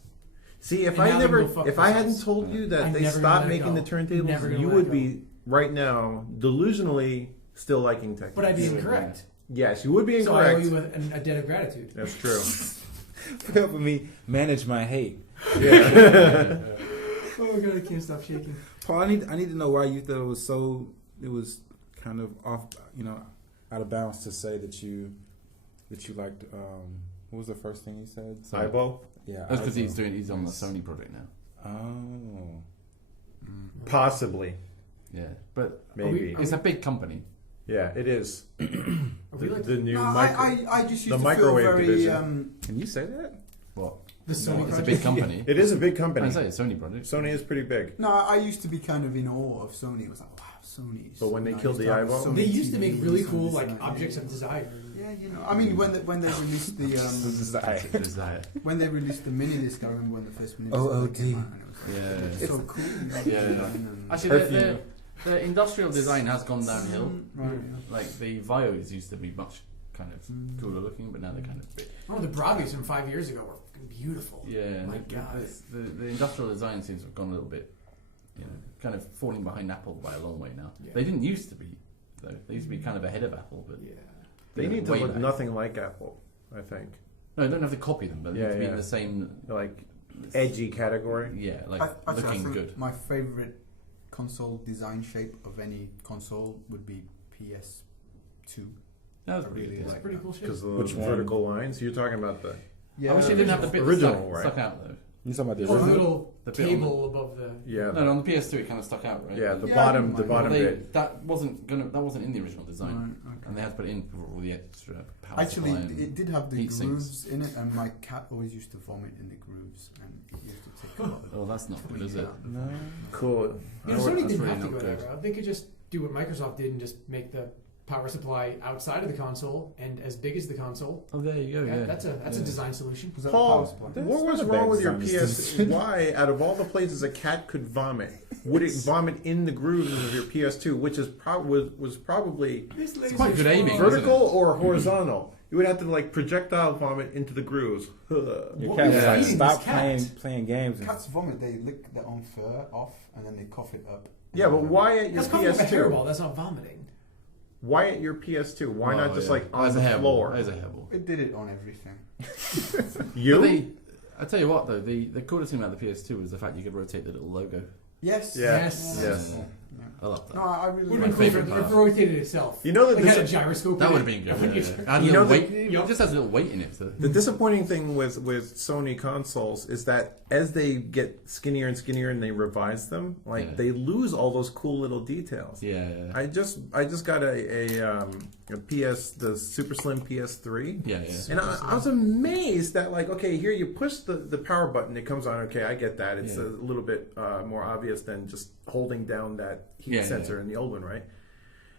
See, if And now I they go fuck hadn't themselves. told you that I'm they never gonna stopped let it making the go. turntables, Never gonna you let would it be right now delusionally still liking Technics. But I'd be incorrect. Yes, you would be So I owe incorrect. you a debt of gratitude. That's true. For helping me manage my hate. Yeah. Oh god, I can't stop shaking. Paul, I need to know why you thought it was kind of off, out of bounds to say that you liked. What was the first thing you said? Eyeball? Yeah, That's because Eyeball. he's on the Sony project now. Oh, Possibly. Yeah, but Maybe. it's a big company. Yeah, it is. Are we like The new No, I just used the to feel microwave very. division. can you say that? What? the Sony It's a project? big company. It is a big I company. say it's Sony project. Sony is pretty big. No, I used to be kind of in awe of Sony. It was like, wow, Sony's. But when they killed used the to have eyeball? Sony They used to make TVs really and cool this like and that, objects yeah. of desire. Yeah, I mean, when they released the This is the There's that. when they released the mini disc, I remember when the first mini disc OOD. came out, and it was Yeah. so cool. Yeah. Actually, Perfume. the industrial design has gone downhill. Right. Yeah. Like the Vios used to be much kind of cooler looking, but now they're kind of bit. Oh, the Bravis from 5 years ago were fucking beautiful. Yeah, My the, God. the industrial design seems to have gone a little bit, kind of falling behind Apple by a long way now. Yeah. They didn't used to be, though. They used to be kind of ahead of Apple, but Yeah. They need to way look back. nothing like Apple, I think. No, you don't have to copy them, but they Yeah, need to be yeah. in the same, Like edgy category. yeah, like Actually, I looking think good. my favorite console design shape of any console would be PS2. That was I pretty really good. That's like pretty that. cool shit. Because the Which one? vertical lines. You're talking about the. Yeah, I wish they didn't have the bit Original, that right? stuck out though. You talking about the Oh, the original? little The bit on table above the. Yeah. No, on the PS2 it kind of stuck out, right? Yeah, the Yeah, bottom, I the don't bottom Well, bit. that wasn't in the original design, Right, okay. and they had to put it in for all the extra power Actually, supply and it did have the heat sinks. grooves in it, and my cat always used to vomit in the grooves, and it used to take a lot of. Oh, that's not good, is it? No. Cool. You know, That's Sony really didn't have to not go good. that route. They could just do what Microsoft did and just make the power supply outside of the console and as big as the console. Oh, there you go. Yeah, Yeah, that's a design solution. Was that the power Paul, supply? That's what was not a wrong bad with your design PS? decision. Why, out of all the places a cat could vomit, would it vomit in the grooves of your PS2, which is was probably It's quite good aiming. vertical or horizontal? You would have to projectile vomit into the grooves. Your What cat was was like, feeding stop this cat? playing games. And Cats vomit. They lick their own fur off, and then they cough it up. Yeah, but why at your That's coming from a hairball. PS2? That's not vomiting. Why at your PS2? Why not just on as a the hairball. floor? As a hairball. It did it on everything. You? I tell you what, though, the coolest thing about the PS2 was the fact you could rotate the little logo. Yes. Yeah. Yes. Yes. Yeah. I love that. No, I really. Would My have been cool favourite if part. it rotated itself. You know that Like this- had a gyroscope. That in would have it. been good. Yeah. And You a know little weight. Yep. It just has a little weight in it. So. The disappointing thing with Sony consoles is that as they get skinnier and skinnier and they revise them, Yeah. they lose all those cool little details. Yeah. I just got a PS, the super slim PS3, Yeah. and I was amazed that okay, here you push the power button, it comes on. Okay, I get that. It's Yeah. a little bit more obvious than just holding down that heat sensor in the old one, right?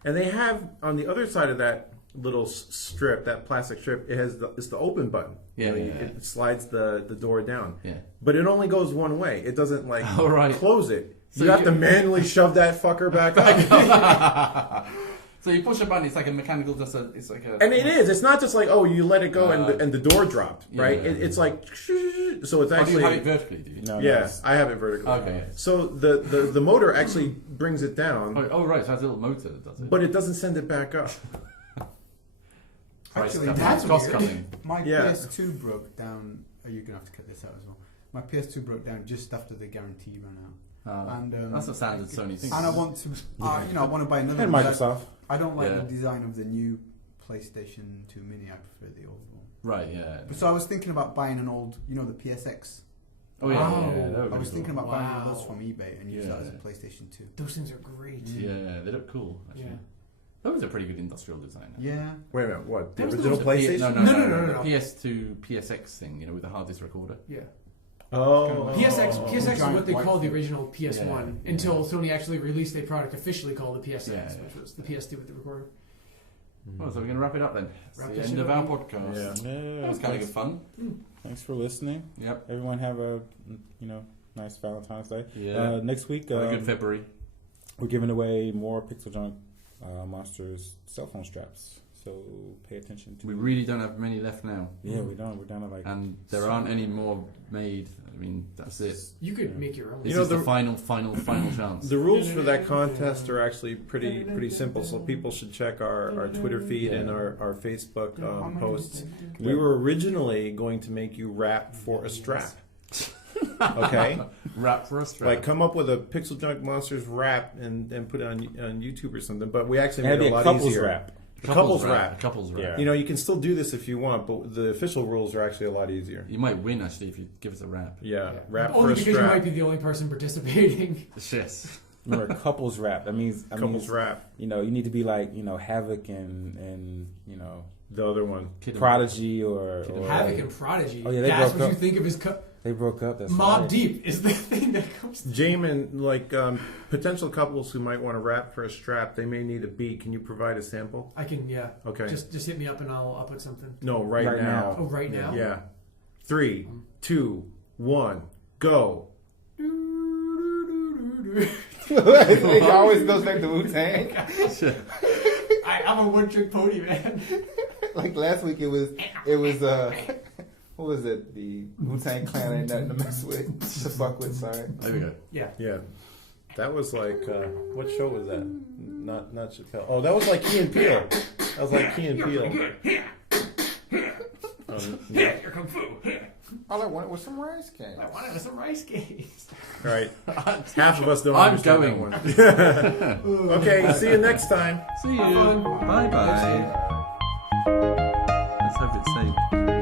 And they have on the other side of that little strip, that plastic strip, it's the open button. Yeah, It slides the door down. Yeah. But it only goes one way. It doesn't Oh, right. close it. So you have you- to manually shove that fucker back up. So So you push a button, it's like a mechanical, it's like a... And it is. It's not just like, oh, you let it go and the door dropped, right? Yeah. It's like, so it's Oh, do actually... you have it vertically, do you? No, Yes, I have it vertically. Okay. So the motor actually brings it down, Oh, right, so it has a little motor that does it. but it doesn't send it back up. Price Actually, cutting, that's cost weird. cutting. My Yeah. PS2 broke down. Oh, you're gonna have to cut this out as well. My PS2 broke down just after the guarantee ran out. And That's a standard Sony thing. And I want to, I want to buy another. And one. Microsoft. I don't like Yeah. the design of the new PlayStation 2 Mini. I prefer the old one. Right, yeah. So I was thinking about buying an old, the PSX. Oh, yeah, Wow. yeah, that would I be was thinking cool. about buying one of Wow. those from eBay and use that as a Yeah. PlayStation 2. Those things are great. Yeah, they look cool, actually. Yeah. That was a pretty good industrial design. Yeah. Wait a minute, what? The That was the original The PlayStation? No, No. PS2, PSX thing, with the hard disk recorder. Yeah. Oh. PSX is Giant what they white called the thing. original PS1 Yeah. until Sony actually released a product officially called the PSX, Yeah. which was the PS2 with the recorder. Well, so we're going to wrap it up then. It's Wrap the that end shit of up. our podcast. Yeah. Yeah, That was kind of good fun. Thanks for listening. Yep. Everyone have a nice Valentine's Day. Yeah. Next week, Have a good February. we're giving away more PixelJunk Monsters cell phone straps. So pay attention to. We really don't have many left now. Yeah, we don't. We're down to like. And there aren't any more made. I mean, that's it. You could make your own. This know, is the the- final chance. The rules for that contest are actually pretty simple, so people should check our Twitter feed and our Facebook posts. We were originally going to make you rap for a strap. Okay? Rap for us. Like, come up with a PixelJunk Monsters rap and put it on YouTube or something. But we actually It'd made be it a a lot couples easier. rap. Couples rap. Couples rap. Yeah. You know, you can still do this if you want, but the official rules are actually a lot easier. You might win actually if you give us a rap. Yeah, Yeah. rap Only for a because you might strap. be the only person participating. Yes. Remember, couples rap. That means Couples rap. You need to be like Havoc and The other one. Kid and- Prodigy or Havoc and Prodigy. Oh, yeah, they That's broke what you up. think of as They broke up. That's Mob right. Deep is the thing that comes to Jamin, like potential couples who might want to rap for a strap, they may need a beat. Can you provide a sample? I can, yeah. Okay. Just hit me up and I'll put something. No, right Right now. Oh, right now? Yeah. 3, 2, 1, go. It always goes back to Wu-Tang. I'm a one-trick pony, man. Like last week, it was what was it? The Wu-Tang Clan ain't nothing to mess with, to fuck with. Sorry. There we go. Yeah. Yeah. That was like, what show was that? Not Chappelle. Oh, that was like Key and Peele. That was like Key and Peele. Yeah. Your kung fu. All I wanted was some rice cakes. I wanted some rice cakes. All right. Half of us don't I'm understand going. that one. Okay, see you next time. See you. Have fun. Bye bye. Let's hope it's safe.